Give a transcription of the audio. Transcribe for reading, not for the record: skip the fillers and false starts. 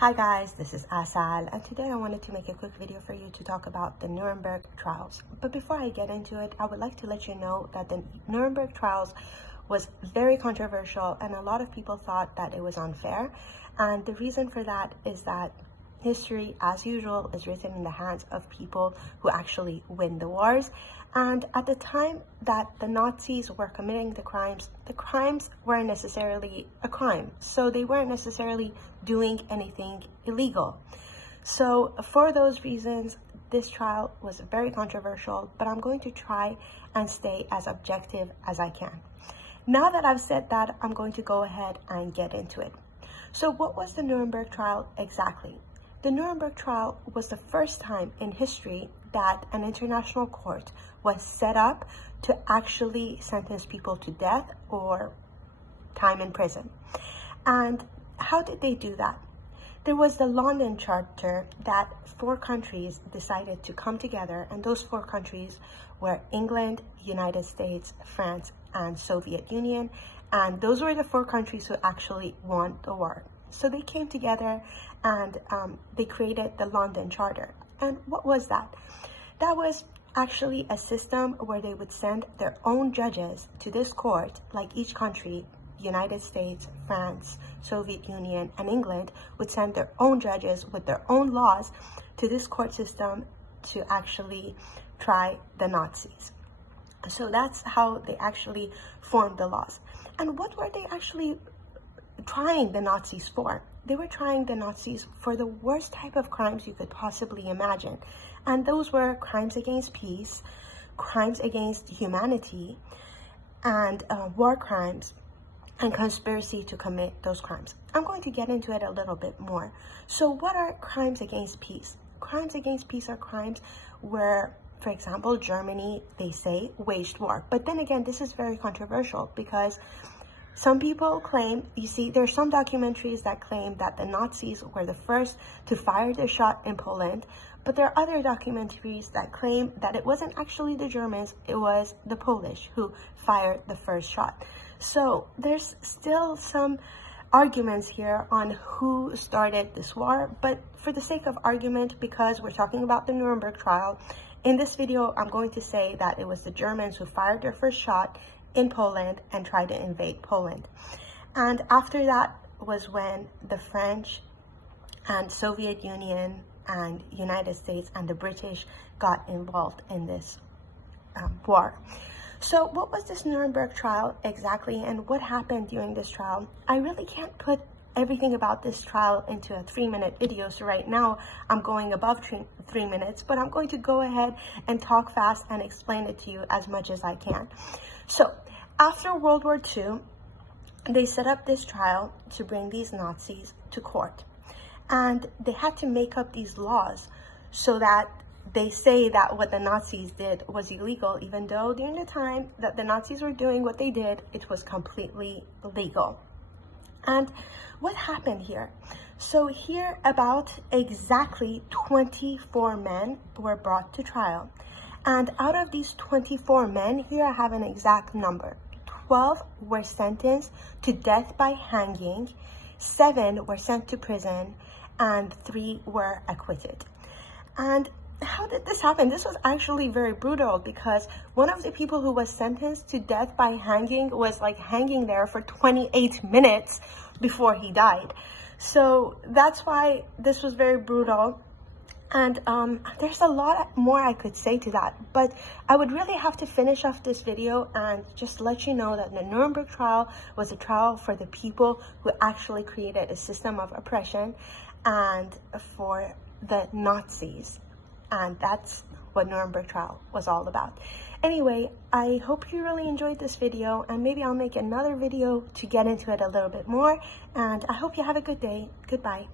Hi guys, this is Asal, and today I wanted to make a quick video for you to talk about the Nuremberg Trials. But before I get into it, I would like to let you know that the Nuremberg Trials was very controversial and a lot of people thought that it was unfair. And the reason for that is that history, as usual, is written in the hands of people who actually win the wars. And at the time that the Nazis were committing the crimes weren't necessarily a crime. So they weren't necessarily doing anything illegal. So for those reasons, this trial was very controversial, but I'm going to try and stay as objective as I can. Now that I've said that, I'm going to go ahead and get into it. So what was the Nuremberg trial exactly? The Nuremberg trial was the first time in history that an international court was set up to actually sentence people to death or time in prison. And how did they do that? There was the London Charter that 4 countries decided to come together, and those 4 countries were England, United States, France, and Soviet Union. And those were the 4 countries who actually won the war. So they came together and they created the London Charter. And what was that? That was actually a system where they would send their own judges to this court, like each country, United States, France, Soviet Union, and England would send their own judges with their own laws to this court system to actually try the Nazis. So that's how they actually formed the laws. And what were they actually trying the Nazis for? They were trying the Nazis for the worst type of crimes you could possibly imagine. And those were crimes against peace, crimes against humanity, and war crimes, and conspiracy to commit those crimes. I'm going to get into it a little bit more. So what are crimes against peace? Crimes against peace are crimes where, for example, Germany, they say, waged war. But then again, this is very controversial because some people claim, you see, there's some documentaries that claim that the Nazis were the first to fire their shot in Poland, but there are other documentaries that claim that it wasn't actually the Germans, it was the Polish who fired the first shot. So there's still some arguments here on who started this war, but for the sake of argument, because we're talking about the Nuremberg trial, in this video, I'm going to say that it was the Germans who fired their first shot in Poland and tried to invade Poland. And after that was when the French and Soviet Union and United States and the British got involved in this war. So what was this Nuremberg trial exactly, and what happened during this trial? I really can't put everything about this trial into a 3-minute video, so right now I'm going above 3 minutes, but I'm going to go ahead and talk fast and explain it to you as much as I can. So after World War II, they set up this trial to bring these Nazis to court, and they had to make up these laws so that they say that what the Nazis did was illegal, even though during the time that the Nazis were doing what they did, it was completely legal. And what happened here? So here, about exactly 24 men were brought to trial. And out of these 24 men, here I have an exact number. 12 were sentenced to death by hanging, 7 were sent to prison, and 3 were acquitted. And how did this happen? This was actually very brutal because one of the people who was sentenced to death by hanging was like hanging there for 28 minutes before he died. So that's why this was very brutal. And there's a lot more I could say to that, but I would really have to finish off this video and just let you know that the Nuremberg trial was a trial for the people who actually created a system of oppression and for the Nazis. And that's what Nuremberg trial was all about. Anyway, I hope you really enjoyed this video, and maybe I'll make another video to get into it a little bit more. And I hope you have a good day. Goodbye.